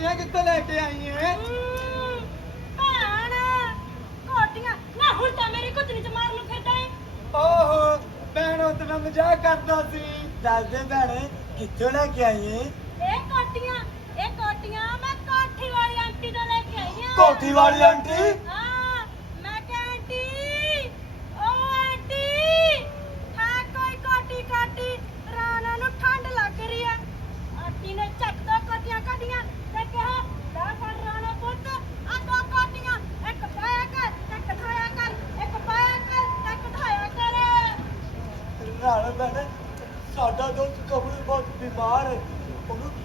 ਕੋਟੀਆਂ ਕਿੱਥੋਂ ਲੈ ਕੇ ਆਈ ਹਮ, ਭੈਣ ਕੋਟੀਆਂ ਨਾ ਹੁਣ ਤਾਂ ਮੇਰੀ ਕੁੱਤਨੀ ਚ ਮਾਰ ਨੂੰ ਫਿਰਦਾ ਏ ਓਹੋ ਭੈਣ ਉਹ ਤੇਰਾ ਮਜ਼ਾਕ ਕਰਦਾ ਸੀ। ਦੱਸ ਦੇ ਭੈਣੇ ਕਿੱਥੋਂ ਲੈ ਕੇ ਆਈ ਏ ਇਹ ਕੋਟੀਆਂ ਇਹ ਕੋਟੀਆਂ ਮੈਂ ਕੋਠੀ ਵਾਲੀ ਆਂਟੀ ਤੋਂ ਲੈ ਕੇ ਆਈ ਹਾਂ ਕੋਠੀ ਵਾਲੀ ਆਂਟੀ ਹਾਂ ਮੈਂ ਕਿਹਾ ਆਂਟੀ ਓ ਆਂਟੀ ਹਾਂ ਕੋਈ ਕੋਟੀ ਕਾਟੀ ਰਾਣਾ ਨੂੰ ਠੰਡ ਲੱਗ ਰਹੀ ਹੈ ਆਂਟੀ ਨੇ ਝੱਟ ਦੋ ਕੋਟੀਆਂ ਕੱਢੀਆਂ ਤੇ ਕਿਹਾ ਲੈ ਫੜ ਰਾਣਾ ਪੁੱਤ ਆ ਦੋ ਕੋਟੀਆਂ ਇੱਕ ਪਾਇਆ ਕਰ ਇੱਕ ਖਾਇਆ ਕਰ ਇੱਕ ਪਾਇਆ ਕਰ ਇੱਕ ਖਾਇਆ ਕਰ ਰਾਣੋ ਭੈਣੇ ਸਾਡਾ ਦੋਸਤ ਕਬਰੂ ਬਹੁਤ ਬਿਮਾਰ ਹੈ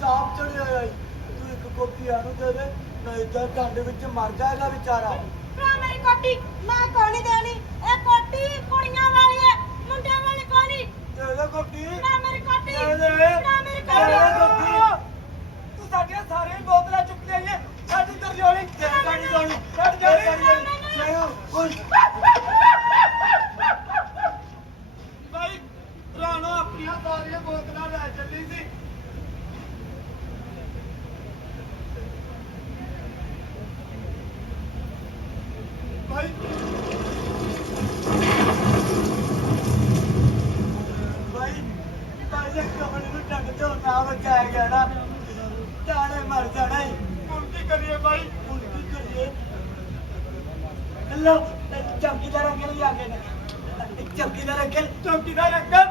ਉਹਨੂੰ ਤਾਪ ਚੜਿਆ ਹੋਇਆ ਈ। ਤੂੰ ਇੱਕ ਕੋਟੀ ਆਨੂੰ ਦੇ ਦੇ ਨਹੀਂ ਤਾਂ ਠੰਡ ਵਿੱਚ ਮਰ ਜਾਏਗਾ ਵਿਚਾਰਾ। ਭਰਾ ਮੇਰੀ ਕੋਟੀ ਮੈਂ ਕੋਣੀ ਦੇਣੀ। ਇਹ ਕੋਟੀ ਕੁੜੀਆਂ ਵਾਲੀ ਹੈ ਮੁੰਡਿਆਂ ਵਾਲੀ ਕੋਣੀ ਦੇ ਦੇ ਕੋਟੀ ਭਰਾ ਮੇਰੀ ਕੋਟੀ ਦੇ ਦੇ। ਭਰਾ ਮੇਰੀ ਦੇ ਦੇ ਕੋਟੀ ਕੋਟੀ ਤੂੰ ਸਾਡੀਆਂ ਸਾਰੀਆਂ ਬੋਤਲਾਂ ਚੁੱਕ ਲਿਆਈਏ ਸਾਡੀ ਦਰਜੋਲੀ ਸਾਡੀ ਦਰਜੋਲੀ ਸਾਡੀ ਦਰਜੋਲੀ ਕੋਈ ਭਾਈ ਰਾਣਾ ਆਪਣੀਆਂ ਸਾਰੀਆਂ ਬੋਤਲਾਂ ਲੈ ਚੱਲੀ ਸੀ ਭਾਈ ਭਾਈ ਭਾਈ ਇਹ ਕਮਲ ਨੂੰ ਟੰਗ ਤੋਂ ਨਾ ਬਚਾਇਆ ਗਿਆ ਨਾ ਟਾਣੇ ਮਰ ਜਾਣਾ ਹੀ ਹੁਣ ਕੀ ਕਰੀਏ ਭਾਈ ਹੁਣ ਕੀ ਕਰੀਏ ਲੋ ਚੌਕੀਦਾਰ ਅੰਕਲ ਹੀ ਆ ਗਏ ਨੇ ਚੌਕੀਦਾਰ ਅੰਕਲ ਚੌਕੀਦਾਰ ਅੰਕਲ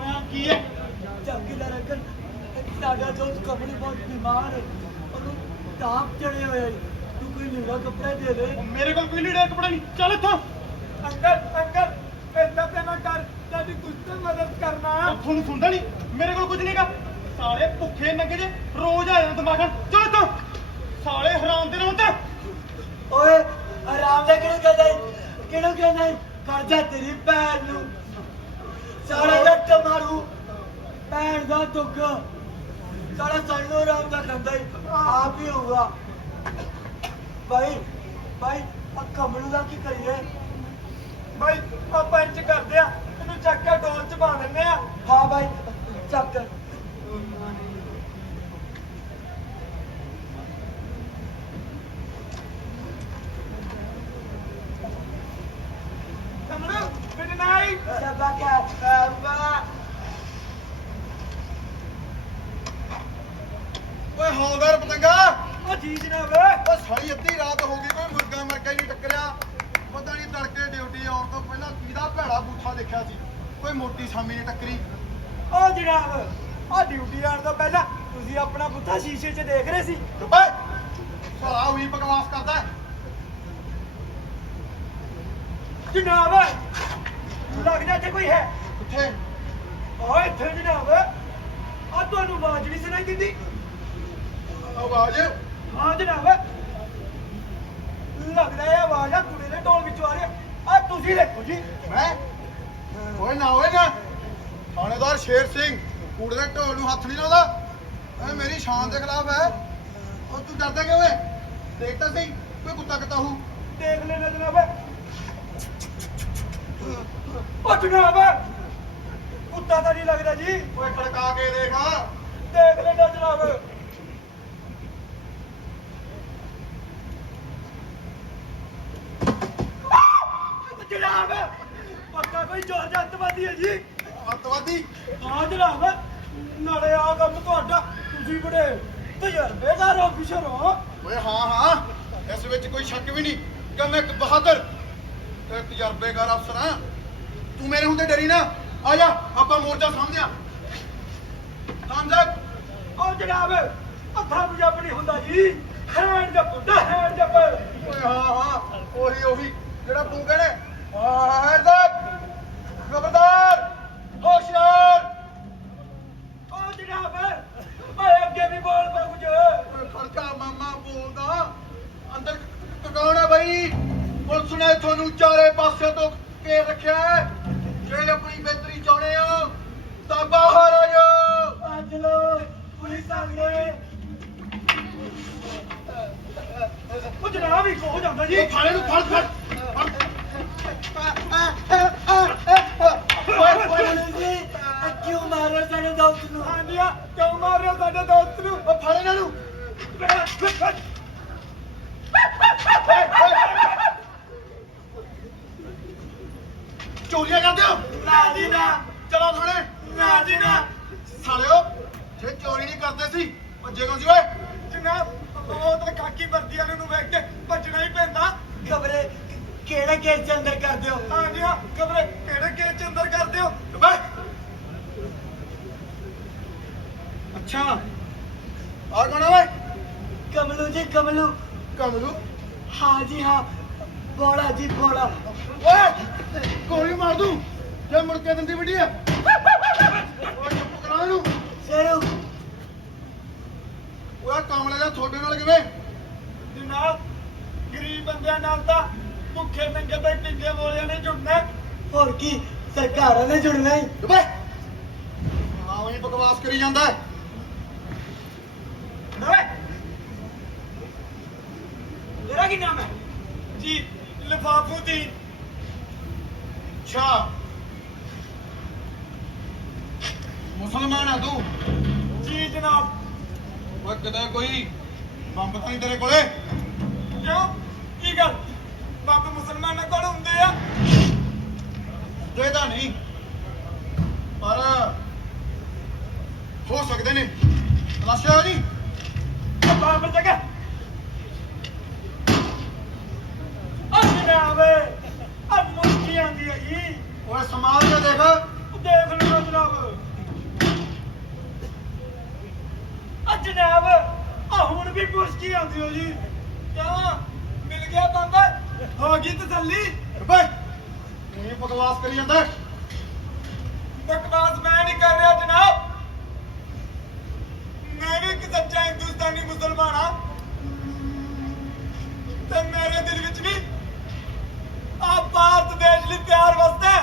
ਹਾਂ ਕੀ ਹੈ ਚੌਕੀਦਾਰ ਅੰਕਲ ਸਾਡਾ ਦੋਸਤ ਕਮਲ ਬਹੁਤ ਬਿਮਾਰ ਹੈ ਉਹਨੂੰ ਤਾਪ ਚੜਿਆ ਹੋਇਆ ਹੈ ਕੋਈ ਨੀਲਾ ਕੱਪੜਾ ਦੇ ਦੇ। ਮੇਰੇ ਕੋਲ ਕੋਈ ਲੀੜਾ ਕੱਪੜਾ ਨਹੀਂ। ਚੱਲ ਇੱਥੋਂ। ਅੰਕਲ ਅੰਕਲ ਏਦਾਂ ਤੇ ਨਾ ਕਰ। ਸਾਡੀ ਕੁਝ ਤੇ ਮਦਦ ਕਰਨਾ। ਤੁਹਾਨੂੰ ਸੁਣਦਾ ਨਹੀਂ। ਮੇਰੇ ਕੋਲ ਕੁਝ ਨਹੀਂਗਾ। ਸਾਲੇ ਭੁੱਖੇ ਨੰਗੇ ਜੇ ਰੋਜ਼ ਆ ਜਾਂਦੇ ਦਿਮਾਗਾਂ ਚੱਲ ਇੱਥੋਂ। ਸਾਲੇ ਹਰਾਮ ਦੇ ਤਾਂ। ਓਏ ਆਰਾਮ ਦਾ ਕਿਹਨੂੰ ਕਹਿੰਦਾ ਈ? ਕਿਹਨੂੰ ਕਹਿੰਦਾ ਈ? ਕਰ ਜਾ ਤੇਰੀ ਭੈਣ ਨੂੰ। ਸਾਰਾ ਜੱਟ ਮਾਰੂ। ਭੈਣ ਦਾ ਦੁੱਖ। ਸਾਰਾ ਸਾਨੂੰ ਆਰਾਮ ਦਾ ਖਾਂਦਾ ਈ। ਆਪ ਹੀ ਹੋਊਗਾ। ਬਾਈ ਬਾਈ ਆ ਕਮਲੂ ਦਾ ਕੀ ਕਰੀਏ? ਬਾਈ, ਆਪਾਂ ਇੰਜ ਕਰਦੇ ਆ ਇਹਨੂੰ ਚੱਕ ਕੇ ਡੋਲ ਚ ਪਾ ਦਿੰਦੇ ਆ। ਹਾਂ ਬਾਈ, ਚੱਕ ਕਮਲੂ ਗੁੱਡ ਨਾਈਟ ਸਬਾਕਾ ਸਬਾ ਓਏ ਹੌਲਦਾਰ ਪਤੰਗਾ ਉਹ ਜੀ ਜਨਾਬ ਓ ਸਾਲੀ ਅੱਧੀ ਰਾਤ ਹੋ ਗਈ ਕੋਈ ਮੁਰਗਾ ਮਰਗਾ ਹੀ ਨਹੀਂ ਟੱਕਰਿਆ। ਪਤਾ ਨਹੀਂ ਤੜਕੇ ਡਿਊਟੀ ਆਉਣ ਤੋਂ ਪਹਿਲਾਂ ਕਿਹਦਾ ਭੈੜਾ ਬੂਥਾ ਦੇਖਿਆ ਸੀ। ਕੋਈ ਮੋਟੀ ਸਾਮੀ ਨੇ ਟੱਕਰੀ। ਉਹ ਜਨਾਬ ਆ ਡਿਊਟੀ ਆਉਣ ਤੋਂ ਪਹਿਲਾਂ ਤੁਸੀਂ ਆਪਣਾ ਪੁੱਠਾ ਸ਼ੀਸ਼ੇ 'ਚ ਦੇਖ ਰਹੇ ਸੀ। ਓਏ ਸਾਲਾ ਉਹੀ ਬਕਵਾਸ ਕਰਦਾ। ਹੈ। ਜਨਾਬ ਲੱਗਦਾ ਇੱਥੇ ਕੋਈ ਹੈ। ਕਿੱਥੇ? ਓਏ ਇੱਥੇ ਜਨਾਬ ਆ ਤੁਹਾਨੂੰ ਆਵਾਜ਼ ਨਹੀਂ ਸੁਣਾਈ ਦਿੰਦੀ। ਆਵਾਜ਼? ਹਾਂ ਜਨਾਬ ਲੱਗਦਾ ਇਹ ਆਵਾਜ਼ ਆ ਕੁੜੀ ਦੇ ਢੋਲ ਵਿੱਚੋਂ ਆ ਰਹੀ ਆ। ਤੁਸੀਂ ਦੇਖੋ ਜੀ। ਮੈਂ ਓਏ ਨਾ ਓਏ ਨਾ। ਥਾਣੇਦਾਰ ਸ਼ੇਰ ਸਿੰਘ ਕੂੜੇ ਦੇ ਢੋਲ ਨੂੰ ਹੱਥ ਨਹੀਂ ਲਾਉਂਦਾ। ਇਹ ਮੇਰੀ ਸ਼ਾਨ ਦੇ ਖਿਲਾਫ ਹੈ। ਉਹ ਤੂੰ ਡਰਦਾ ਕਿਉਂ ਏ ਦੇਖ ਤਾਂ ਸਹੀ ਕੋਈ ਕੁੱਤਾ ਕਿਤਾ ਹੂ ਦੇਖ ਲੈਣਾ ਜਨਾਬ। ਉਹ ਜਨਾਬ ਕੁੱਤਾ ਤਾਂ ਨਹੀਂ ਲੱਗਦਾ ਜੀ। ਓਏ ਖੜਕਾ ਕੇ ਦੇਖ। ਦੇਖ ਲੈਣਾ ਜਨਾਬ। ਜਨਾਬ। ਪੱਕਾ ਕੋਈ ਜ਼ੋਰ ਜੱਤਵਾਦੀ ਹੈ ਜੀ? ਅੱਤਵਾਦੀ? ਹਾਂ ਜਨਾਬ ਨਾਲੇ ਆ ਕੰਮ ਤੁਹਾਡਾ ਤੁਸੀਂ ਬੜੇ ਤਜਰਬੇਕਾਰ ਅਫੀਸਰ ਹੋ। ਓਏ ਹਾਂ ਹਾਂ ਇਸ ਵਿੱਚ ਕੋਈ ਸ਼ੱਕ ਵੀ ਨਹੀਂ। ਕਿ ਮੈਂ ਇੱਕ ਬਹਾਦਰ ਤੇ ਤਜਰਬੇਕਾਰ ਅਫਸਰ ਹਾਂ ਤੂੰ ਮੇਰੇ ਹੁੰਦੇ ਡਰੀ ਨਾ। ਆ ਜਾ ਆਪਾਂ ਮੋਰਚਾ ਸਮਝਿਆ ਨਾਮਜ਼ਦ ਉਹ ਜਨਾਬ ਅੱਖਾਂ ਨੂੰ ਜੱਪ ਨਹੀਂ ਹੁੰਦਾ ਜੀ। ਹੈਂਡ ਜੱਪ ਹੁੰਦਾ ਹੈਂਡ ਜੱਪ। ਓਏ ਹਾਂ ਹਾਂ ਉਹੀ ਉਹੀ ਜਿਹੜਾ ਤੂੰ ਕਹਿੰਦੇ ਹਰਦਕ ਖਬਰਦਾਰ ਹੋਸ਼ਿਆਰ। ਉਹ ਜਨਾਬ ਓਏ ਅੱਗੇ ਵੀ ਬੋਲ ਪਾ ਕੁਝ। ਓਏ ਖੜਕਾ ਮਾਮਾ ਬੋਲਦਾ। ਅੰਦਰ ਟਿਕਾਉਣ ਹੈ ਬਈ? ਪੁਲਿਸ ਨੇ ਤੁਹਾਨੂੰ ਚਾਰੇ ਪਾਸੇ ਤੋਂ ਕੇ ਰੱਖਿਆ ਜੇ ਆਪਣੀ ਬੇਤਰੀ ਚਾਉਣੇ ਆ ਤਾਂ ਬਾਹਰ ਆ ਜਾਓ। ਅੱਜ ਲੋ ਪੁਲਿਸ ਆ ਗਈ ਉਹ ਜਨਾਬ ਹੀ ਕੋ ਜਾਂਦਾ ਜੀ। ਖਾਣੇ ਨੂੰ ਫੜ ਫੜ। ਫੜ ਇਹਨਾਂ ਨੂੰ ਚੋਰੀਆਂ ਕਰਦੇ ਹੋ ਨਾ ਜੀ ਨਾ ਚਲੋ ਥਾਣੇ ਨਾ ਜੀ ਨਾ ਸਾਲਿਓ ਜੇ ਚੋਰੀ ਨਹੀਂ ਕਰਦੇ ਸੀ ਭੱਜੇ ਕਿਉਂ ਸੀ ਓਏ ਜਨਾਬ ਉਹ ਤਾਂ ਕਾਕੀ ਵਰਦੀਆਂ ਨੂੰ ਵੇਖ ਕੇ ਭੱਜਣਾ ਹੀ ਪੈਂਦਾ ਖਬਰੇ ਕਿਹੜੇ ਕੇਸ ਚ ਅੰਦਰ ਕਰਦੇ ਹੋ ਹਾਂ ਜੀ ਹਾਂ ਖਬਰੇ ਕਿਹੜੇ ਕੇਸ ਚ ਅੰਦਰ ਕਰਦੇ ਹੋ ਬੈ ਅੱਛਾ ਆ ਕੌਣ ਆ ਓਏ ਕਮਲੂ ਜੀ ਕਮਲੂ। ਕਮਲੂ? ਹਾਂ ਜੀ ਹਾਂ। ਬੋੜਾ ਜੀ ਬੋੜਾ ਓਏ ਗੋਲੀ ਮਾਰ ਦੂੰ। ਜੇ ਮੁੜ ਕੇ ਦਿੰਦੀ ਵੱਡੀ ਆ। ਓਏ ਚੁੱਪ ਕਰਾ ਇਹਨੂੰ। ਸ਼ੇਰੂ। ਓਏ ਕਮਲੇ ਦਾ ਤੁਹਾਡੇ ਨਾਲ ਕਿਵੇਂ? ਜਨਾਬ ਗਰੀਬ ਬੰਦਿਆਂ ਨਾਲ ਤਾਂ ਭੁੱਖੇ ਨੰਗੇ ਤੇ ਟਿੱਕੇ ਬੋਲਿਆਂ ਨੇ ਜੁੜਨਾ ਹੋਰ ਕੀ ਸਰਕਾਰਾਂ ਨੇ ਜੁੜਨਾ ਹੀ। ਓਏ ਹਾਂ ਉਹੀ ਬਕਵਾਸ ਕਰੀ ਜਾਂਦਾ ਹੈ। ਓਏ ਤੇਰਾ ਕੀ ਨਾਮ ਹੈ ਜੀ ਲਫਾਫੂ ਦੀ ਅੱਛਾ ਮੁਸਲਮਾਨ ਆ ਤੂੰ? ਜੀ ਜਨਾਬ। ਓਏ ਕਿਤੇ ਕੋਈ ਬੰਬ ਤਾਂ ਨਹੀਂ ਤੇਰੇ ਕੋਲੇ? ਕਿਉਂ? ਕੀ ਗੱਲ? ਬਾਬੇ ਮੁਸਲਮਾਨਾਂ ਕੋਲ ਹੁੰਦੇ ਆ? ਦੇ ਤਾਂ ਨਹੀਂ ਪਰ ਹੋ ਸਕਦੇ ਨੇ। ਤਲਾਸ਼ਿਆ ਜੀ? ਬਾਬਰ ਜਗਾ ਆ ਜਨਾਬ ਆ ਮੁਰਗੀ ਆਂਦੀ ਹੈ ਜੀ ਓਏ ਸਮਾਜ ਤੇ ਦੇਖ ਦੇਖ ਲਓ ਜਨਾਬ ਆ ਜਨਾਬ ਆ ਹੁਣ ਵੀ ਮੁਰਗੀ ਆਂਦੀ ਜੀ। ਕਿਉਂ? ਮਿਲ ਗਿਆ ਬੰਬ। ਹੋ ਗਈ ਤਸੱਲੀ। ਓਏ ਇਹ ਬਕਵਾਸ ਕਰੀ ਜਾਂਦਾ। ਬਕਵਾਸ ਮੈਂ ਨਹੀਂ ਕਰ ਰਿਹਾ, ਜਨਾਬ। ਮੈਂ ਵੀ ਇੱਕ ਸੱਚਾ ਹਿੰਦੁਸਤਾਨੀ ਮੁਸਲਮਾਨ ਹਾਂ। ਤੇ ਮੇਰੇ ਦਿਲ ਵਿੱਚ ਵੀ ਆ ਭਾਰਤ ਦੇਸ਼ ਲਈ ਪਿਆਰ ਵਸਦਾ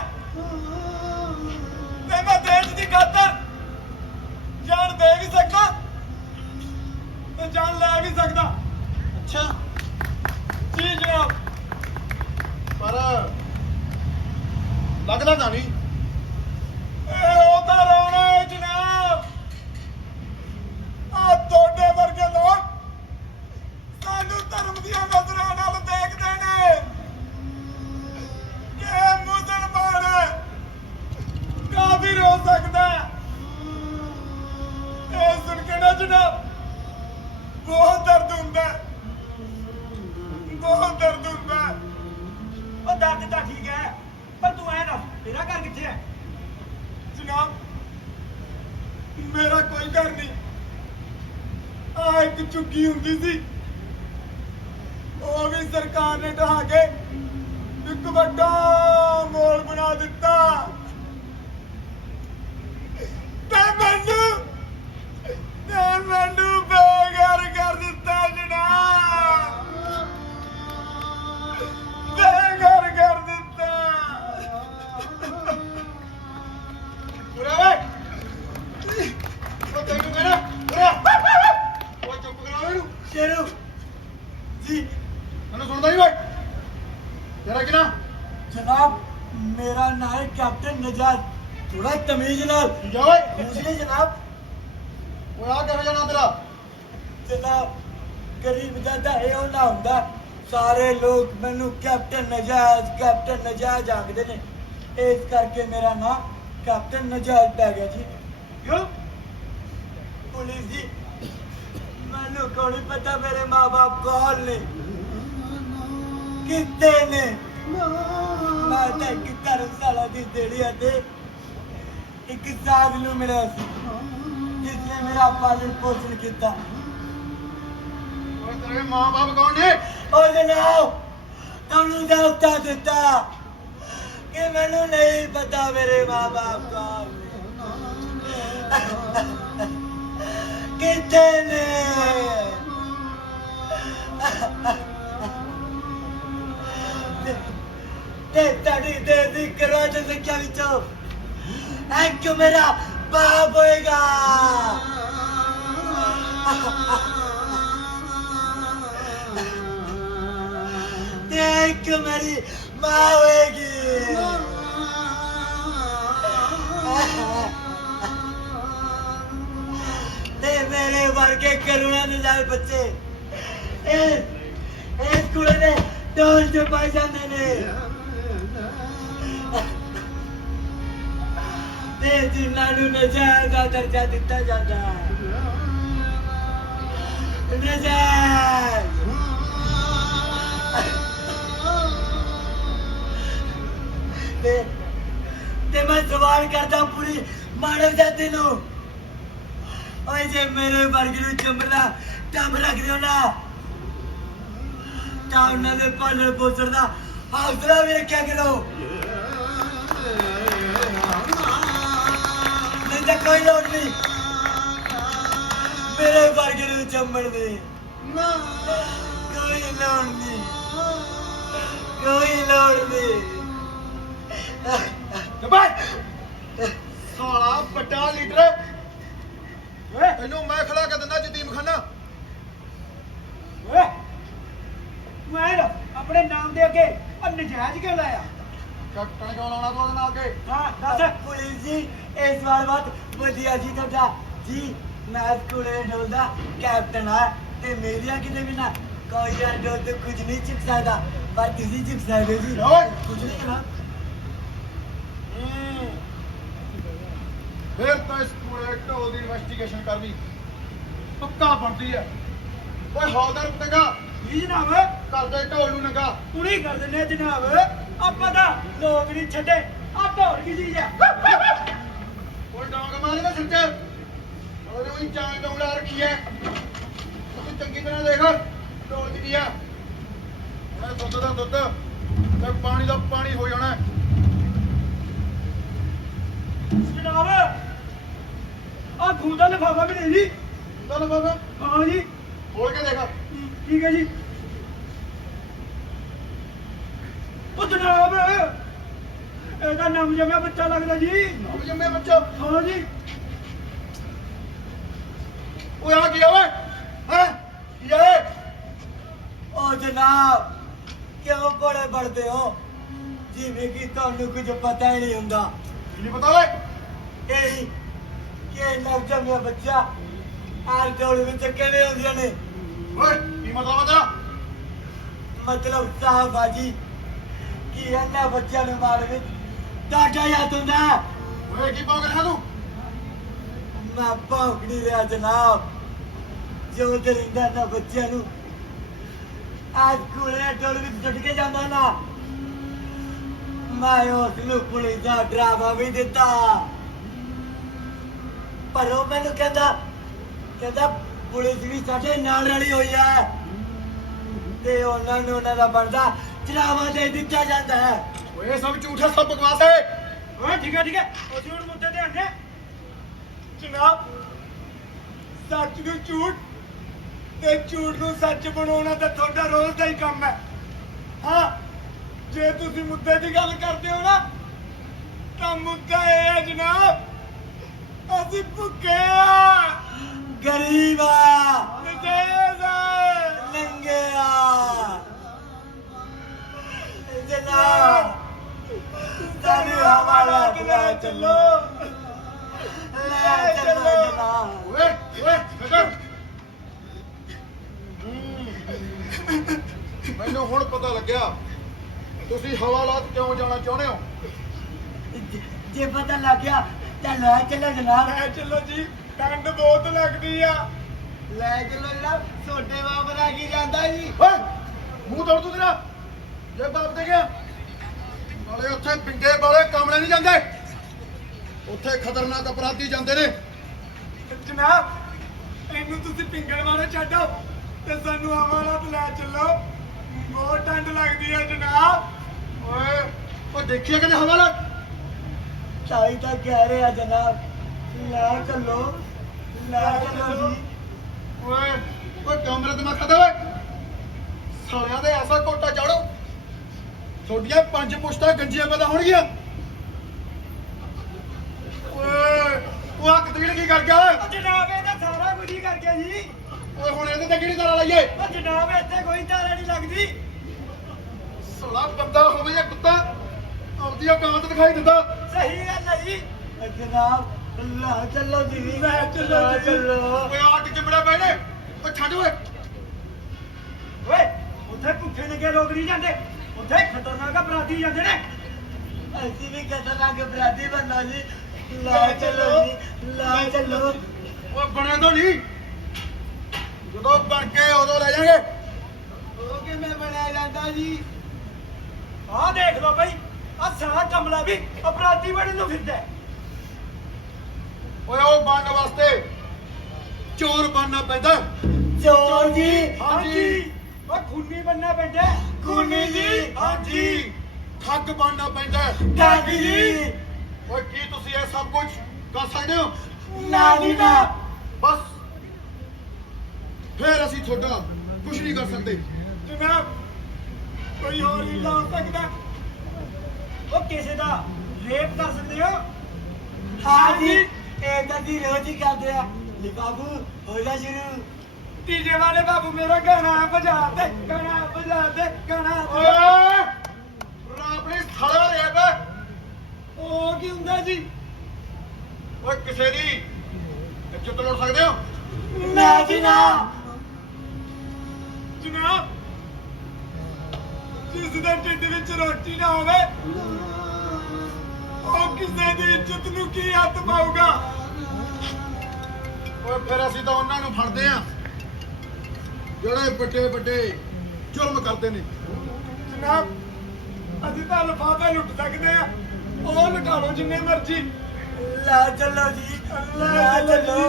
ਤੇ ਮੈਂ ਦੇਸ਼ ਦੀ ਖਾਤਰ ਜਾਨ ਦੇ ਵੀ ਸਕਦਾ। ਜਾਨ ਲੈ ਵੀ ਸਕਦਾ। ਅੱਛਾ। ਜੀ ਜਨਾਬ। ਪਰ ਲੱਗਦਾ ਤਾਂ ਨਹੀਂ। ਇਹ ਉਹਦਾ ਰੋਣਾ ਹੈ ਜਨਾਬ। ਆ ਤੁਹਾਡੇ ਵਰਗੇ ਲੋਕ ਸਾਨੂੰ ਧਰਮ ਦੀਆਂ ਨਜ਼ਰਾਂ ਨਾਲ ਦੇਖਦੇ ਨੇ। ਕਿ ਮੁਸਲਮਾਨ ਕਾਫਿਰ ਹੋ ਸਕਦਾ। ਇਹ ਸੁਣ ਕੇ ਨਾ ਜਨਾਬ। ਬਹੁਤ ਦਰਦ ਹੁੰਦਾ ਬਹੁਤ ਦਰਦ ਹੁੰਦਾ ਉਹ ਦਰਦ ਤਾਂ ਠੀਕ ਹੈ ਪਰ ਤੂੰ ਐ ਦੱਸ ਤੇਰਾ ਘਰ ਕਿੱਥੇ ਹੈ? ਜਨਾਬ ਮੇਰਾ ਕੋਈ ਘਰ ਨਹੀਂ। ਆ ਇੱਕ ਝੁੱਗੀ ਹੁੰਦੀ ਸੀ। ਉਹ ਵੀ ਸਰਕਾਰ ਨੇ ਢਾਹ ਕੇ ਇੱਕ ਵੱਡਾ ਮੋਲ ਬਣਾ ਦਿੱਤਾ। ਤੇ ਮੈਨੂੰ ਤੇ ਮੈਨੂੰ ਸ਼ੇਰੂ ਜੀ। ਮੈਨੂੰ ਸੁਣਦਾ ਨਹੀਂ ਓਏ। ਤੇਰਾ ਕੀ ਨਾਮ? ਜਨਾਬ ਮੇਰਾ ਨਾਮ ਹੈ ਕੈਪਟਨ ਨਜਾਤ। ਥੋੜਾ ਤਮੀਜ਼ ਨਾਲ। ਹੈ ਓਏ। ਦੂਸਰੇ ਜਨਾਬ? ਓਏ ਆ ਕਿਹੋ ਜਿਹਾ ਨਾਂ ਤੇਰਾ? ਜਨਾਬ ਗਰੀਬ ਦਾਦਾ ਇਹ ਹੁੰਦਾ ਹੁੰਦਾ। ਸਾਰੇ ਲੋਕ ਮੈਨੂੰ ਕੈਪਟਨ ਨਜਾਤ ਕੈਪਟਨ ਨਜਾਤ ਆਖਦੇ ਨੇ। ਇਸ ਕਰਕੇ ਮੇਰਾ ਨਾਮ ਕੈਪਟਨ ਨਜਾਤ ਪੈ ਗਿਆ ਜੀ। ਕਿਉਂ? ਪੁਲਿਸ ਜੀ ਮੈਨੂੰ ਕੋਈ ਪਤਾ ਮੇਰੇ ਮਾਪੇ ਕੌਣ ਨੇ? ਕਿੱਥੇ ਨੇ? ਮੈਂ ਤਾਂ ਇੱਕ ਧਰਮਸ਼ਾਲਾ ਦੀ ਦੇੜੀਆ ਤੇ ਇੱਕ ਸਾਧ ਨੂੰ ਮਿਲਿਆ ਸੀ ਜਿਸਨੇ ਮੇਰਾ ਪਾਲਣ ਪੋਸ਼ਣ ਕੀਤਾ। ਤੇਰੇ ਮਾਂ-ਬਾਪ ਕੌਣ ਨੇ? ਉਹ ਜਨਾਬ ਤੁਹਾਨੂੰ ਦਾ ਉੱਤਾ ਦਿੱਤਾ ਕਿ ਮੈਨੂੰ ਨਹੀਂ ਪਤਾ ਮੇਰੇ ਮਾਂ-ਬਾਪ ਕੌਣ ਨੇ। ਕਿੱਥੇ ਨੇ ਤੇ- ਤੇ ਤੜੀ ਦੇ ਮੇਰੀ ਕਰਵਾ ਦੇ ਸਿੱਖਿਆ ਵਿੱਚੋਂ ਇੱਕ ਮੇਰਾ ਬਾਪ ਹੋਏਗਾ ਤੇ ਇੱਕ ਮੇਰੇ ਵਰਗੇ ਕਰੁਣਾ ਦੇ ਜਾਲ ਬੱਚੇ। ਇਹ ਇਸ ਕੁੜੇ ਦੇ ਡੋਲ ਚ ਪਾਈ ਜਾਂਦੇ ਨੇ। ਤੇ ਜਿਨ੍ਹਾਂ ਨੂੰ ਨਜਾਇਜ਼ ਦਾ ਦਰਜਾ ਦਿੱਤਾ ਜਾਂਦਾ ਹੈ। ਨਜਾਇਜ਼। ਤੇ ਤੇ ਮੈਂ ਸਵਾਲ ਕਰਦਾ ਪੂਰੀ ਮਾਨਵ ਜਾਤੀ ਨੂੰ। ਓਏ ਜੇ ਮੇਰੇ ਵਰਗ ਨੂੰ ਚੰਬੜਾ ਟੰਬ ਰੱਖ ਦਿਓ ਨਾ। ਤਾਂ ਉਹਨਾਂ ਦੇ ਪਾਲਣ ਪੋਸਣ ਦਾ ਹੌਸਲਾ ਵੀ ਰੱਖਿਆ ਕਰੋ। ਨਹੀਂ ਤਾਂ ਕੋਈ ਲੋੜ ਨਹੀਂ। ਮੇਰੇ ਵਰਗ ਨੂੰ ਚੰਬੜ ਦੇ। ਕੋਈ ਲੋੜ ਨਹੀਂ। ਕੋਈ ਲੋੜ ਨਹੀਂ। ਜਬਾਨ ਸਾਲਾ ਵੱਡਾ ਲੀਡਰ। ਓਏ। ਤੈਨੂੰ ਮੈਂ ਖੜਾ ਕੇ ਦਿੰਦਾ ਜਤੀਮਖਾਨਾ ਓਏ। ਮੈਂ ਨਾ ਆਪਣੇ ਨਾਮ ਦੇ ਅੱਗੇ ਉਹ ਨਜਾਇਜ਼ ਕਿਉਂ ਲਾਇਆ? ਕੈਪਟਨ ਕਿਉਂ ਲਾਉਣਾ ਤੂੰ ਉਹਦੇ ਨਾਲ ਕੇ ਹਾਂ ਦੱਸ। ਪੁਲਿਸ ਜੀ ਇਸ ਵਾਰ ਬਹੁਤ ਵਧੀਆ ਜੀ ਤੁਹਾਡਾ। ਜੀ ਮੈਂ ਸਕੂਲੇ ਡੋਲਦਾ ਕੈਪਟਨ ਆ ਤੇ ਮੇਰੀਆਂ ਕਿਤੇ ਵੀ ਨਾ ਕੋਈ ਯਾਰ ਡੋਲ ਤੇ ਕੁਝ ਨਹੀਂ ਚੁੱਕ ਸਕਦਾ। ਪਰ ਤੁਸੀਂ ਚੁੱਕ ਸਕਦੇ ਜੀ। ਓਏ। ਕੁਝ ਨਹੀਂ ਨਾ ਫਿਰ ਤਾਂ ਇਸ ਪੂਰੇ ਢੋਲ ਦੀ ਇਨਵੈਸਟੀਗੇਸ਼ਨ ਕਰਨੀ। ਪੱਕਾ ਬਣਦੀ ਹੈ। ਓਏ ਹੌਲਦਾਰ ਪਤੰਗਾ ਜੀ ਜਨਾਬ? ਕਰਦੇ ਢੋਲ ਨੂੰ ਨੰਗਾ। ਪੂਰੀ ਕਰ ਦਿੰਦੇ ਆ ਜਨਾਬ। ਆਪਾਂ ਤਾਂ ਲੋਕ ਨਹੀਂ ਛੱਡੇ। ਆ ਢੋਲ ਕੀ ਚੀਜ਼ ਆ? ਓਏ ਡਾਂਗ ਮਾਰੇ ਨਾ ਸਿੱਟੇ ਉਹਨੇ ਉਹੀ ਚਾਂਗ ਤੋਂ ਲਾ ਰੱਖੀ ਹੈ। ਤੂੰ ਚੰਗੀ ਤਰ੍ਹਾਂ ਦੇਖ ਢੋਲ ਚ ਕੀ ਆ ਇਹ ਦੁੱਧ ਦਾ ਦੁੱਧ ਤੇ ਪਾਣੀ ਦਾ ਪਾਣੀ ਹੋ ਜਾਣਾ। ਹੈ। ਜਨਾਬ ਖੂਨ ਦਾ ਲਿਫਾਫਾ ਵੀ ਨਹੀਂ ਜੀ। ਚੱਲ ਬਾਬਾ ਹਾਂ ਜੀ। ਖੋਲ ਕੇ ਦੇਖ। ਠੀਕ ਹੈ ਜੀ। ਉਹ ਜਨਾਬ ਇਹਦਾ ਨਾਮ ਜਮਿਆ ਬੱਚਾ ਲੱਗਦਾ ਜੀ। ਨਾਮ ਜੰਮੇ ਬੱਚਾ? ਹਾਂ ਜੀ। ਓਏ ਆ ਕੀ ਆ ਓਏ? ਹੈ? ਕੀ ਆ ਇਹ? ਉਹ ਜਨਾਬ ਕਿਉਂ ਬੜੇ ਬੜਦੇ ਹੋ? ਜਿਵੇਂ ਕਿ ਤੁਹਾਨੂੰ ਕੁਝ ਪਤਾ ਹੀ ਨਹੀਂ ਹੁੰਦਾ। ਕੀ ਨਹੀਂ ਪਤਾ ਓਏ? ਇਹ ਕਿ ਨਵ ਜੰਮਿਆ ਬੱਚਾ। ਆਰ ਡੋਲ ਵਿੱਚ ਕਿਵੇਂ ਹੁੰਦੀਆਂ ਨੇ? ਓਏ ਕੀ ਮਤਲਬ ਆ ਤੇਰਾ? ਮਤਲਬ ਸਾਹਿਬ ਬਾਜੀ ਕਿ ਇਹਨਾਂ ਬੱਚਿਆਂ ਨੂੰ ਮਾਰ ਵਿੱਚ ਡਾਟਾ ਯਾਦ ਹੁੰਦਾ ਹੈ। ਓਏ ਕੀ ਪਾਉ ਰਿਹਾ ਤੂੰ? ਮੈਂ ਭੌਂਕ ਨਹੀਂ ਰਿਹਾ ਜਨਾਬ। ਜੋ ਦਰਿੰਦਾ ਨਾ ਬੱਚਿਆਂ ਨੂੰ ਅੱਜ ਕੁੜੇ ਡੋਲ ਵਿੱਚ ਟੁੱਟ ਕੇ ਜਾਂਦਾ ਨਾ। ਮੈਂ ਉਸ ਨੂੰ ਪੁਲਿਸ ਦਾ ਡਰਾਵਾ ਵੀ ਦਿੱਤਾ। ਪਰ ਉਹ ਮੈਨੂੰ ਕਹਿੰਦਾ ਕਹਿੰਦਾ ਪੁਲਿਸ ਵੀ ਸਾਡੇ ਨਾਲ ਰਲੀ ਹੋਈ ਹੈ। ਤੇ ਉਹਨਾਂ ਨੂੰ ਉਹਨਾਂ ਦਾ ਬਣਦਾ ਡਰਾਵਾ ਦੇ ਦਿੱਤਾ ਜਾਂਦਾ ਹੈ। ਓਏ ਸਭ ਝੂਠ ਹੈ ਸਭ ਬਕਵਾਸ ਹੈ। ਓਏ ਠੀਕ ਹੈ ਠੀਕ ਹੈ। ਅਸੀਂ ਹੁਣ ਮੁੱਦੇ ਤੇ ਆਨੇ ਜਨਾਬ ਸੱਚ ਨੂੰ ਝੂਠ ਤੇ ਝੂਠ ਨੂੰ ਸੱਚ ਬਣਾਉਣਾ ਤਾਂ ਤੁਹਾਡਾ ਰੋਜ਼ ਦਾ ਹੀ ਕੰਮ ਹੈ। ਹਾਂ ਜੇ ਤੁਸੀਂ ਮੁੱਦੇ ਦੀ ਗੱਲ ਕਰਦੇ ਹੋ ਨਾ ਤਾਂ ਮੁੱਦਾ ਇਹ ਹੈ ਜਨਾਬ ਅਸੀਂ ਭੁੱਖੇ ਆ। ਗਰੀਬ ਆ। ਨਜੇਜ਼ ਨੰਗੇ ਆ। ਜਨਾਬ ਸਾਨੂੰ ਹਵਾਲਾ ਲੈ ਚੱਲੋ। ਲੈ ਚੱਲੋ ਜਨਾਬ ਓਏ ਓਏ ਮੈਨੂੰ ਹੁਣ ਪਤਾ ਲੱਗਿਆ ਤੁਸੀਂ ਹਵਾਲਾਤ ਕਿਉਂ ਜਾਣਾ ਚਾਹੁੰਦੇ ਹੋ? ਜੇ- ਪਤਾ ਲੱਗ ਚੱਲ ਲੈ ਚੱਲੋ ਜਨਾਬ। ਲੈ ਚੱਲੋ ਜੀ ਠੰਡ ਬਹੁਤ ਲੱਗਦੀ ਆ। ਲੈ ਚੱਲੋ ਜਨਾਬ ਛੋਟੇ ਬਾਪ ਦਾ ਕੀ ਜਾਂਦਾ ਜੀ? ਓਏ ਮੂੰਹ ਤੋੜ ਤੂੰ ਤੇਰਾ। ਜੇ ਬਾਪ ਤੇ ਗਿਆ ਨਾਲੇ ਉੱਥੇ ਪਿੰਡੇ ਵਾਲੇ ਕਮਰੇ ਨਹੀਂ ਜਾਂਦੇ। ਉੱਥੇ ਖਤਰਨਾਕ ਅਪਰਾਧੀ ਜਾਂਦੇ ਨੇ। ਜਨਾਬ ਇਹਨੂੰ ਤੁਸੀਂ ਪਿੰਗਲ ਮਾਰੋ ਛੱਡੋ ਤੇ ਸਾਨੂੰ ਆਵਾਲਾ ਤੇ ਲੈ ਚੱਲੋ। ਬਹੁਤ ਠੰਡ ਲੱਗਦੀ ਆ ਜਨਾਬ। ਓਏ ਉਹ ਦੇਖਿਆ ਕਦੇ ਹਵਾਲਾ 40 ਤੱਕ ਕਹਿ ਰਿਹਾ ਜਨਾਬ ਲਾ ਚੱਲੋ ਲੈ ਚੱਲੋ ਜੀ। ਓਏ ਓਏ ਕਮਰੇ ਤੇ ਮੱਥਾ ਦੇ ਓਏ ਦੇ ਐਸਾ ਕੋਟਾ ਚਾੜੋ। ਤੁਹਾਡੀਆਂ ਪੰਜ ਮੁਸ਼ਟਾਂ ਗੰਜੀਆਂ ਪੈਦਾ ਹੋਣਗੀਆਂ। ਓਏ ਉਹ ਆ ਕਤਰੀੜ ਕੀ ਕਰ ਗਿਆ? ਜਨਾਬ ਇਹ ਤਾਂ ਸਾਰਾ ਕੁਝ ਹੀ ਕਰ ਗਿਆ ਜੀ। ਓਏ ਹੁਣ ਇਹਦੇ ਤੇ ਕਿਹੜੀ ਤਾਰਾ ਲਾਈਏ? ਜਨਾਬ ਇੱਥੇ ਕੋਈ ਤਾਰਾ ਨਹੀਂ ਲੱਗਦੀ। ਸੋਹਣਾ ਬੰਦਾ ਹੋਵੇ ਜਾਂ ਕੁੱਤਾ ਆਪਦੀ ਔਕਾਤ ਦਿਖਾਈ ਦਿੰਦਾ। ਸਹੀ ਹੈ ਜੀ ਜਨਾਬ ਅੱਲਾਹ ਚੱਲੋ ਜੀ। ਲੈ ਚੱਲੋ ਚੱਲੋ ਓਏ ਆ ਕੇ ਚਿਮੜਾ ਨੇ ਓਏ ਛੱਡ ਓਏ। ਓਏ ਉੱਥੇ ਭੁੱਖੇ ਲੱਗੇ ਲੋਕ ਨਹੀਂ ਜਾਂਦੇ। ਉੱਥੇ ਖਤਰਨਾਕ ਅਪਰਾਧੀ ਜਾਂਦੇ ਨੇ। ਅਸੀਂ ਵੀ ਖਤਰਨਾਕ ਅਪਰਾਧੀ ਬਣਨਾ ਜੀ। ਲੈ ਚੱਲੋ। ਜੀ ਲੈ ਚੱਲੋ। ਓਏ ਬਣੇ ਤੋਂ ਨਹੀਂ। ਜਦੋਂ ਬਣ ਕੇ ਉਦੋਂ ਲੈ ਜਾਾਂਗੇ ਉਹ ਕਿਵੇਂ ਬਣਿਆ ਜਾਂਦਾ ਜੀ? ਆਹ ਦੇਖ ਲਓ ਬਈ। ਆ ਸਾਰਾ ਕਮਲਾ ਵੀ ਅਪਰਾਧੀ ਬਣਨ ਨੂੰ ਫਿਰਦਾ ਹੈ। ਓਏ ਉਹ ਬਣਨ ਵਾਸਤੇ ਚੋਰ ਬਣਨਾ ਪੈਂਦਾ। ਚੋਰ ਜੀ ਹਾਂਜੀ। ਉਹ ਖੂਨੀ ਬੰਨਾ ਪੈਂਦਾ ਹੈ। ਖੂਨੀ ਜੀ ਹਾਂਜੀ। ਠੱਗ ਬਣਨਾ ਪੈਂਦਾ ਠੱਗ ਜੀ। ਓਏ ਕੀ ਤੁਸੀਂ ਇਹ ਸਭ ਕੁਝ ਕਰ ਸਕਦੇ ਹੋ? ਨਾ ਜੀ ਨਾ। ਬਸ। ਫੇਰ ਅਸੀਂ ਤੁਹਾਡਾ ਕੁਝ ਨਹੀਂ ਕਰ ਸਕਦੇ। ਜਨਾਬ ਕੋਈ ਹੋਰ ਨਹੀਂ ਲਾ ਸਕਦਾ। ਉਹ ਕਿਸੇ ਦਾ ਰੇਪ ਕਰ ਸਕਦੇ ਹੋ? ਹਾਂ ਜੀ ਇਹ ਤਾਂ ਜੀ ਰੋਜ਼ ਹੀ ਕਰਦੇ ਆ। ਲੀ ਬਾਬੂ ਹੋ ਜਾ ਸ਼ੁਰੂ। ਤੀਜੇ ਵਾਲੇ ਬਾਬੂ ਮੇਰਾ ਗਾਣਾ ਵਜਾ ਦੇ ਗਾਣਾ ਵਜਾ ਦੇ ਗਾਣਾ ਓਏ! ਆਪਣੀ ਥੜਾ ਰੇਪ। ਉਹ ਕੀ ਹੁੰਦਾ ਜੀ? ਓਏ ਕਿਸੇ ਦੀ ਇੱਜ਼ਤ ਲੁੱਟ ਸਕਦੇ ਹੋ? ਨਾ ਜੀ ਨਾ। ਜਨਾਬ ਜਿਸ ਦੇ ਢਿੱਡ ਵਿੱਚ ਰੋਟੀ ਨਾ ਹੋਵੇ ਉਹ ਕਿਸੇ ਦੀ ਇੱਜ਼ਤ ਨੂੰ ਕੀ ਹੱਥ ਪਾਊਗਾ? ਓਏ ਫਿਰ ਅਸੀਂ ਤਾਂ ਉਹਨਾਂ ਨੂੰ ਫੜਦੇ ਆ ਜਿਹੜੇ ਵੱਡੇ ਵੱਡੇ ਜ਼ੁਲਮ ਕਰਦੇ ਨੇ। ਜਨਾਬ ਅਸੀਂ ਤਾਂ ਲਫਾਫੇ ਲੁੱਟ ਸਕਦੇ ਆ ਉਹ ਲੁਟਾ ਲਓ ਜਿੰਨੇ ਮਰਜ਼ੀ। ਲਾ ਚੱਲੋ ਜੀ ਲਾ ਚੱਲੋ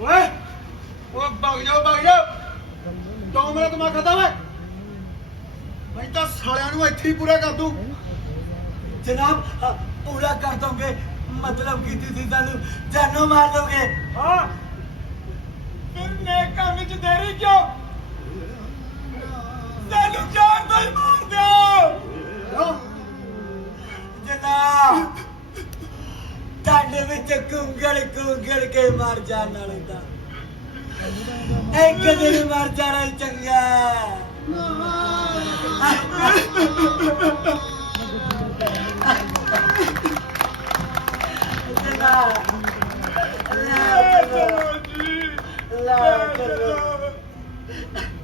ਓਏ ਓਏ ਭਗ ਜਾਓ ਭਗ ਜਾਓ। ਤੂੰ ਮੇਰਾ ਦਿਮਾਗ ਖਤਾ ਵੇ ਮੈਂ ਤਾਂ ਸਾਲਿਆਂ ਨੂੰ ਇੱਥੇ ਹੀ ਪੂਰਾ ਕਰ ਦੂੰ। ਜਨਾਬ ਪੂਰਾ ਕਰ ਦੋਗੇ। ਮਤਲਬ ਕਿ ਤੁਸੀਂ ਸਾਨੂੰ ਜਾਨੋਂ ਮਾਰ ਦੋਗੇ। ਹਾਂ। ਫਿਰ ਨੇਕ ਕੰਮ ਵਿੱਚ ਦੇਰੀ ਕਿਉਂ? ਸਾਨੂੰ ਜਾਨ ਤੋਂ ਹੀ ਮਾਰ ਦਿਓ। ਜਨਾਬ ਤੁਹਾਡੇ ਵਿੱਚ ਕੁੰਗਲ ਕੁੰਗਲ ਕੇ ਮਰ ਜਾਣ ਨਾਲੋਂ ਤਾਂ। ਇੱਕ ਦਿਨ ਮਰ ਜਾਣਾ ਚੰਗਾ।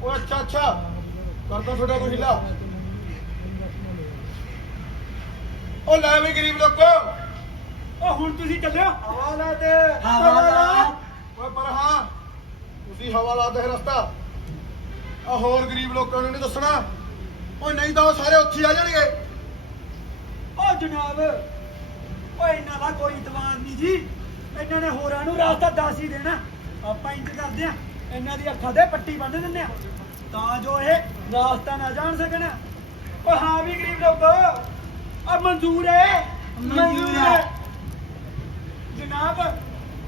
ਓ ਅੱਛਾ ਅੱਛਾ ਕਰਦਾ ਤੁਹਾਡਾ ਕੋਈ ਹਿੱਲਾ ਓ ਲੈ ਵੀ ਗਰੀਬ ਲੋਕੋ। ਉਹ ਹੁਣ ਤੁਸੀਂ ਚੱਲਿਓ। ਹਵਾਲਾ ਦੇ। ਹਵਾਲਾਤ ਓਏ ਪਰ ਹਾਂ ਤੁਸੀਂ ਹਵਾਲਾ ਦੇ ਰਸਤਾ। ਆ ਹੋਰ ਗਰੀਬ ਲੋਕਾਂ ਨੂੰ ਨਹੀਂ ਦੱਸਣਾ। ਓਏ ਨਹੀਂ ਤਾਂ ਉਹ ਸਾਰੇ ਉੱਥੇ ਆ ਜਾਣਗੇ। ਓ ਜਨਾਬ, ਓ ਇਹਨਾਂ ਦਾ ਕੋਈ ਇਤਮਾਨ ਨਹੀਂ ਜੀ। ਇਹਨਾਂ ਨੇ ਹੋਰਾਂ ਨੂੰ ਰਾਸਤਾ ਦੱਸ ਹੀ ਦੇਣਾ। ਆਪਾਂ ਇੰਜ ਕਰਦੇ ਆ ਇਹਨਾਂ ਦੀ ਅੱਖਾਂ ਤੇ ਪੱਟੀ ਬੰਨ ਦਿੰਦੇ ਆ ਤਾਂ ਜੋ ਇਹ ਰਾਸਤਾ ਨਾ ਜਾਣ ਸਕਣ। ਓ ਹਾਂ ਵੀ ਗਰੀਬ ਲੋਕੋ, ਆ ਮਨਜ਼ੂਰ ਹੈ ਮਨਜ਼ੂਰ ਹੈ। ਜਨਾਬ,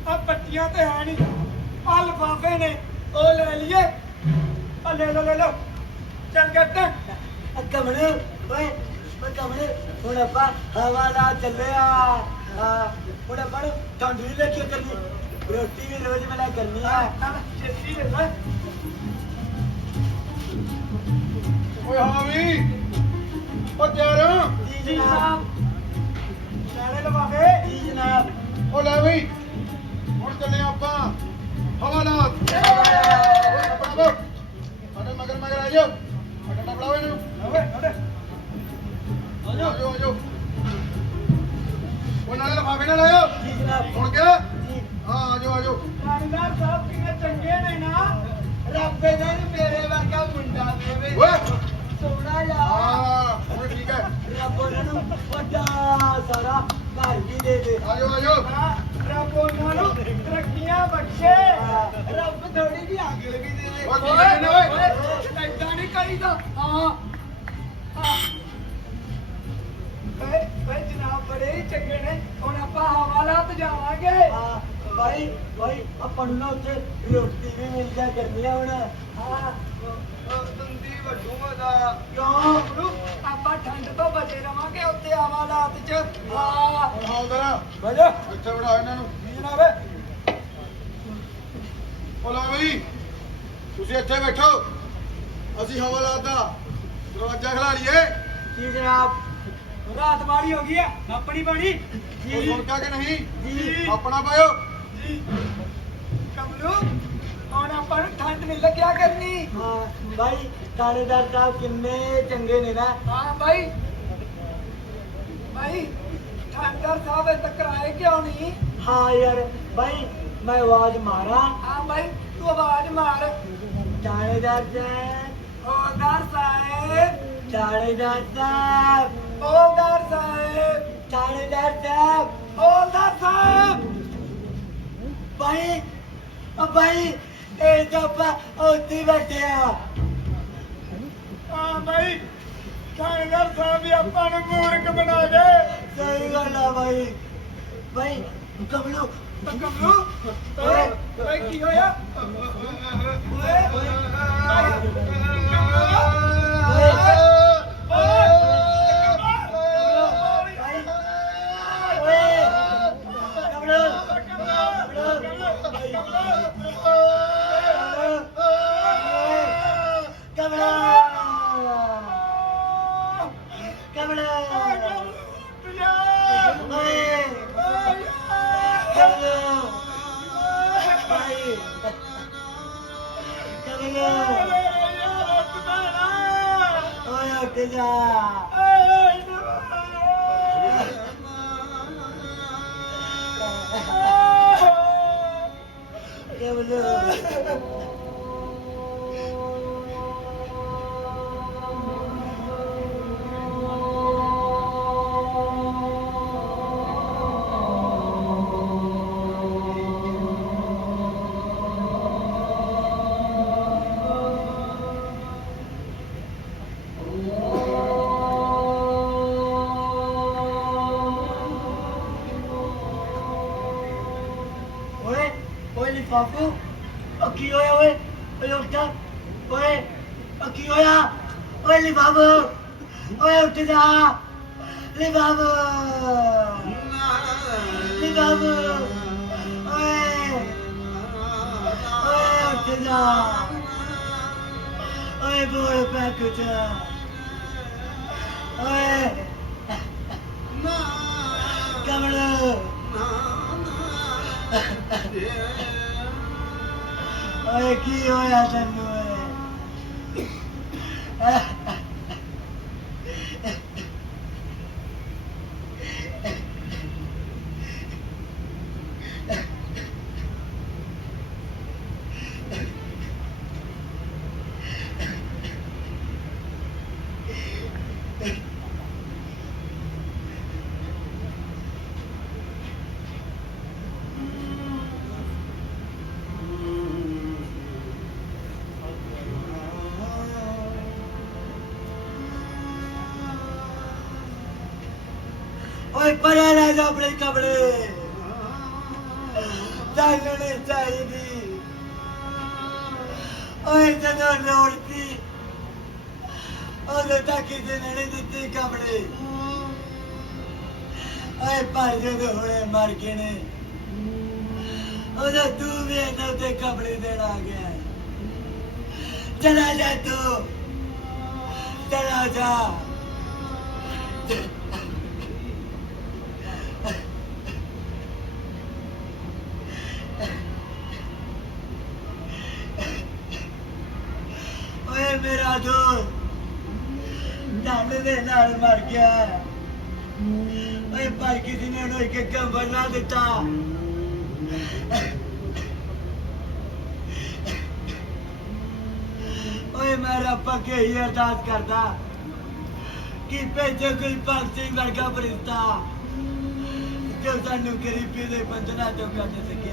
ਆ ਪੱਟੀਆਂ ਤੇ ਹੈ ਨਹੀਂ ਆ ਲਫਾਫੇ ਨੇ, ਉਹ ਲੈ ਲਈਏ। ਆ ਲੈ ਲਓ ਲੈ ਲਓ। ਚੱਲ ਗੱਟ ਕਮਲੇ ਓਏ ਓ ਕਮਲੇ ਹੁਣ ਆਪਾਂ ਹਵਾਲਾ ਚੱਲਿਆ ਆ। ਹੁਣ ਆਪਾਂ ਨੂੰ ਠੰਡ ਵੀ ਲੈ ਕੇ ਕਰਨੀ ਰੋਟੀ ਵੀ ਰੋਜ਼ ਮਿਲਿਆ ਕਰਨੀ ਆ। ਛੇਤੀ ਲੈ ਲੈ। ਓਏ ਹਾਂ ਵੀ। ਓ ਤਿਆਰ? ਜੀ ਜਨਾਬ। ਨਾਲੇ ਲਫਾਫੇ ਜੀ ਜਨਾਬ। ਓ ਲੈ ਵੀ। ਹੁਣ ਚੱਲੇ ਆਪਾਂ। ਓਏ ਬੋ ਸਾਡੇ ਮਗਰ ਮਗਰ ਆ ਜਾਓ। ਸਾਡਾ ਟਪਲਾਓ ਇਹਨੂੰ। ਓਏ ਓਏ ਆ ਜਾਓ ਆ ਜਾਓ ਉਹ ਨਾਲੇ ਲਫਾਫੇ ਨਾਲ ਆਇਓ ਜੀ ਜਨਾਬ। ਸੁਣ ਗਿਆ ਹਾਂ ਆ ਜਾਓ ਆ ਜਾਓ। ਲਾਣੇਦਾਰ ਸਾਹਿਬ ਕਿੰਨੇ ਚੰਗੇ ਨੇ ਨਾ ਰੱਬ ਇਹਨਾਂ ਨੂੰ ਮੇਰੇ ਵਰਗਾ ਮੁੰਡਾ ਦੇਵੇ। ਓਏ। ਸੋਹਣਾ ਜਾ ਹਾਂ ਹੁਣ ਠੀਕ ਹੈ। ਰੱਬ ਉਹਨਾਂ ਨੂੰ ਵੱਡਾ ਸਾਰਾ ਘਰ ਵੀ ਦੇ ਦੇ। ਆ ਜਾਓ ਆ ਜਾਓ। ਹਾਂ। ਰੱਬ ਉਹਨਾਂ ਨੂੰ ਤਰੱਕੀਆਂ ਬਖਸ਼ੇ। ਰੱਬ ਥੋੜੀ ਜਿਹੀ ਅਕਲ ਵੀ ਦੇ ਦੇ ਓਏ ਕਹਿੰਦੇ ਓਏ। ਏਦਾਂ ਨਹੀਂ ਕਰੀਦਾ। ਹਾਂ ਓਏ ਓਏ ਜਨਾਬ ਬੜੇ ਹੀ ਚੰਗੇ ਨੇ। ਹੁਣ ਆਪਾਂ ਹਵਾਲਾਤ ਜਾਵਾਂਗੇ। ਹਾਂ ਭਾਈ ਭਾਈ ਆਪਾਂ ਨੂੰ ਨਾ ਉੱਥੇ ਰੋਟੀ ਵੀ ਮਿਲ ਜਾ ਕਰਨੀ ਆ ਹੁਣ। ਹਾਂ। ਦੰਦੀ ਵੱਡੂਗਾ ਦਾ ਕਿਉਂ? ਬਬਲੂ ਆਪਾਂ ਠੰਡ ਤੋਂ ਬਚੇ ਰਵਾਂਗੇ ਉੱਤੇ ਆਵਾ ਰਾਤ ਚ। ਹਾਂ। ਹੁਣ ਹੌਲਦਾਰ ਬਜਾ ਇੱਥੇ ਬਿਠਾ ਇਹਨਾਂ ਨੂੰ। ਕੀ ਜਨਾਬੇ ਉਹ ਲਓ ਬਈ। ਤੁਸੀਂ ਇੱਥੇ ਬੈਠੋ। ਅਸੀਂ ਹਵਾਲਾਤ ਦਾ ਦਰਵਾਜ਼ਾ ਖਲਾ ਲਈਏ। ਜੀ ਜਨਾਬ? ਰਾਤ ਮਾੜੀ ਹੋ ਗਈ ਆ ਆਪਣੀ ਬਣੀ। ਉਹ ਸੁਣ ਕੇ ਕਿ ਨਹੀਂ? ਜੀ। ਆਪਣਾ ਪਾਇਓ। ਜੀ। ਕਮਲੂ। ਹੁਣ ਆਪਾਂ ਨੂੰ ਠੰਡ ਨਹੀਂ ਲੱਗਿਆ ਕਰਨੀ। ਹਾਂ ਭਾਈ ਥਾਣੇਦਾਰ ਸਾਹਿਬ ਕਿੰਨੇ ਚੰਗੇ ਨੇ ਨਾ। ਹਾਂ ਭਾਈ ਭਾਈ ਠੰਡਰ ਸਾਹਿਬ ਇਹ ਤੱਕ ਆਏ ਕਿਉਂ ਨਹੀਂ? ਹਾਂ ਯਾਰ ਭਾਈ ਮੈਂ ਆਵਾਜ਼ ਮਾਰਾਂ। ਹਾਂ ਭਾਈ ਤੂੰ ਆਵਾਜ਼ ਮਾਰ। ਥਾਣੇਦਾਰ ਸਾਹਿਬ। ਓਦਾਰ ਸਾਹਿਬ। ਥਾਣੇਦਾਰ ਸਾਹਿਬ। ਓਦਾਰ ਸਾਹਿਬ। ਥਾਣੇਦਾਰ ਸਾਹਿਬ। ਓਦਾਰ ਸਾਹਿਬ। ਭਾਈ ਭਾਈ ਇਹ ਤਾਂ ਪਾ ਉੱਥੇ ਬੈਠਿਆ ਹਾਂ ਭਾਈ ਠੰਡਰ ਸਾਹਿਬ ਵੀ ਆਪਾਂ ਨੂੰ ਮੂਰਖ ਬਣਾ ਗਏ ਸਹੀ ਗੱਲ ਆ ਭਾਈ ਭਾਈ ਕਬਲੂ ਤਾਂ ਕਮਲੂ ਓਏ ਭਾਈ ਕੀ ਹੋਇਆ? ਓਏ ਭਾਈ ਓਏ oh Yeah, we're ਬਾਪੂ, ਉਹ ਕੀ ਹੋਇਆ ਓਏ? ਓਏ ਉੱਠ ਓਏ, ਉਹ ਕੀ ਹੋਇਆ? ਓਏ ਲਿਫਾਫੂ, ਓਏ ਉੱਠ ਜਾ। ਲਿਫਾਫੂ ਲਿਫਾਫੂ, ਓਏ ਓਏ ਉੱਠ ਜਾ। ਓਏ ਬੋਲ ਪੈ ਕੁਝ ਓਏ। ਕਮਲ। ਓਏ ਕੀ ਹੋਇਆ ਤੈਨੂੰ ਓਏ ਓਏ ਪਰੇ ਲੈ ਜਾ ਆਪਣੇ ਕਪੜੇ ਸਾਨੂੰ ਨਹੀਂ ਚਾਹੀਦੀ। ਓਏ ਜਦੋਂ ਲੋੜਤੀ ਉਹਦੇ ਤੱਕ ਕਿਸੇ ਨੇ ਨਹੀਂ ਦਿੱਤੇ ਕਪੜੇ ਓਏ ਪਰ ਜਦੋਂ ਹੁਣੇ ਮਰ ਗਏ ਨੇ ਉਹਦਾ ਤੂੰ ਵੀ ਇਹਨਾਂ ਤੇ ਕਪੜੇ ਦੇਣ ਆ ਗਿਆ। ਚਲਾ ਜਾ ਤੂੰ। ਚਲਾ ਜਾ। ਓਏ ਮੇਰਾ ਦੇ ਨਾਲ ਮਰ ਗਿਆ। ਓਏ ਪਰ ਕਿਸੇ ਨੇ ਉਹਨੂੰ ਇੱਕ ਕੰਬਲ ਨਾ ਦਿੱਤਾ। ਓਏ, ਮੈਂ ਰੱਬ ਅੱਗੇ ਹੀ ਅਰਦਾਸ ਕਰਦਾ ਕਿ ਭੇਜੇ ਕੋਈ ਭਗਤ ਸਿੰਘ ਵਰਗਾ ਫਰਿਸ਼ਤਾ ਜੋ ਸਾਨੂੰ ਗਰੀਬੀ ਦੇ ਬੰਧਨਾਂ ਤੋਂ ਕੱਢ ਸਕੇ।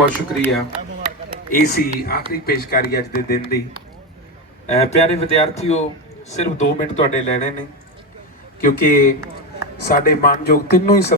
ਬਹੁਤ ਸ਼ੁਕਰੀਆ। ਇਹ ਸੀ ਆਖਰੀ ਪੇਸ਼ਕਾਰੀ ਅੱਜ ਦੇ ਦਿਨ ਦੀ। ਅਹ ਪਿਆਰੇ ਵਿਦਿਆਰਥੀਓ, ਸਿਰਫ 2 ਮਿੰਟ ਤੁਹਾਡੇ ਲੈਣੇ ਨੇ, ਕਿਉਂਕਿ ਸਾਡੇ ਮਾਨਯੋਗ ਤਿੰਨੋਂ ਹੀ